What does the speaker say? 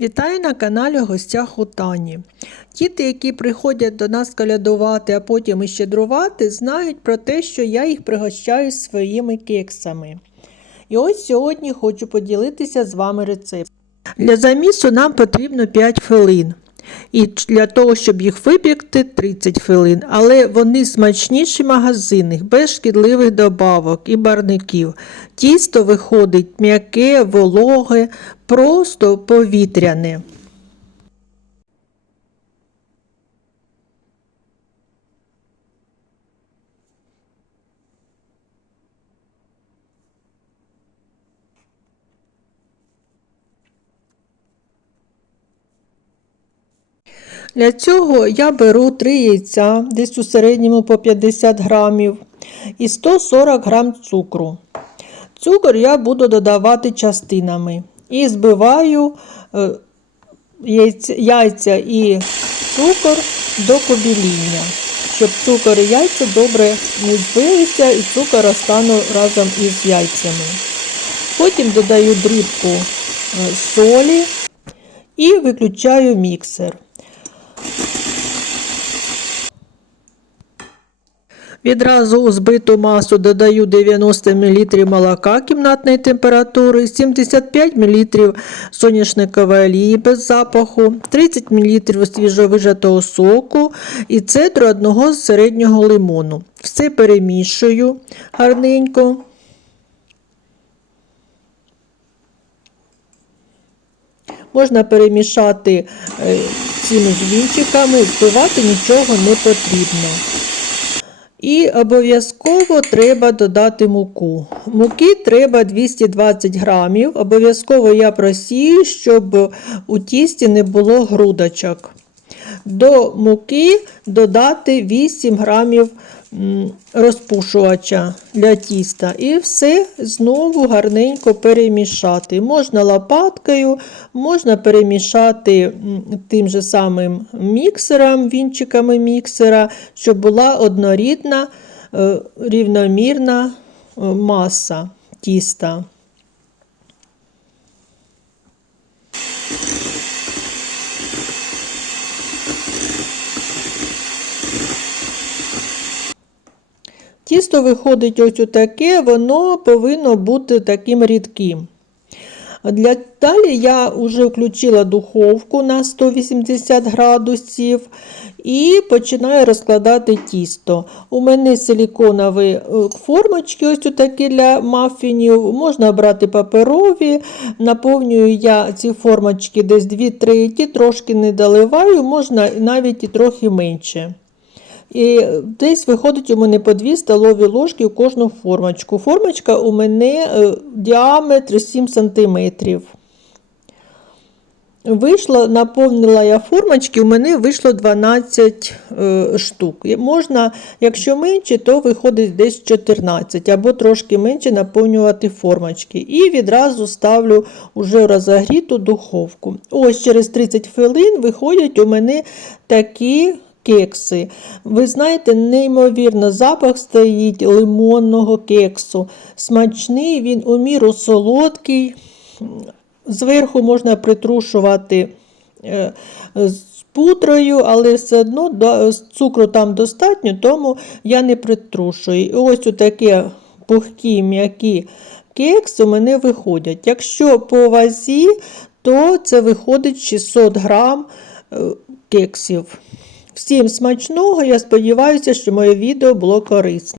Вітаю на каналі Гостях у Тані. Діти, які приходять до нас колядувати, а потім і щедрувати, знають про те, що я їх пригощаю своїми кексами. І ось сьогодні хочу поділитися з вами рецептом. Для замісу нам потрібно 5 хвилин. І для того, щоб їх випікти, 30 хвилин. Але вони смачніші магазинних, без шкідливих добавок і барників. Тісто виходить м'яке, вологе, просто повітряне. Для цього я беру 3 яйця, десь у середньому по 50 грамів, і 140 грам цукру. Цукор я буду додавати частинами і збиваю е, яйця, і цукор до побіління, щоб цукор і яйця добре не збилися і цукор розтану разом із яйцями. Потім додаю дрібку е, солі і виключаю міксер. Відразу у збиту масу додаю 90 мл молока кімнатної температури, 75 мл соняшникової олії без запаху, 30 мл свіжовижатого соку і цедру одного з середнього лимону. Все перемішую гарненько. Можна перемішати е, цими вінчиками, вбивати нічого не потрібно. І обов'язково треба додати муку. Муки треба 220 грамів. Обов'язково я просію, щоб у тісті не було грудочок. До муки додати 8 грамів розпушувача для тіста. І все знову гарненько перемішати. Можна лопаткою, можна перемішати тим же самим міксером, вінчиками міксера, щоб була однорідна, е, рівномірна е, маса тіста. Тісто виходить ось таке, воно повинно бути таким рідким. Для Далі я вже включила духовку на 180 градусів і починаю розкладати тісто. У мене силіконові е, формочки, ось такі для мафінів. Можна брати паперові. Наповнюю я ці формочки десь 2 треті, трошки не доливаю, можна навіть і трохи менше. І десь виходить у мене по 2 столові ложки у кожну формочку. Формочка у мене е, діаметр 7 см. Вийшло, наповнила я формочки, у мене вийшло 12 е, штук. Можна, якщо менше, то виходить десь 14 або трошки менше наповнювати формочки. І відразу ставлю уже розогріту духовку. Ось через 30 хвилин виходять у мене такі кекси. Ви знаєте, неймовірно, запах стоїть лимонного кексу. Смачний, він у міру солодкий. Зверху можна притрушувати е, з пудрою, але все одно цукру там достатньо, тому я не притрушую. І ось такі пухкі м'які кекси у мене виходять. Якщо по вазі, то це виходить 600 грам е, кексів. Всім смачного, я сподіваюся, що моє відео було корисне.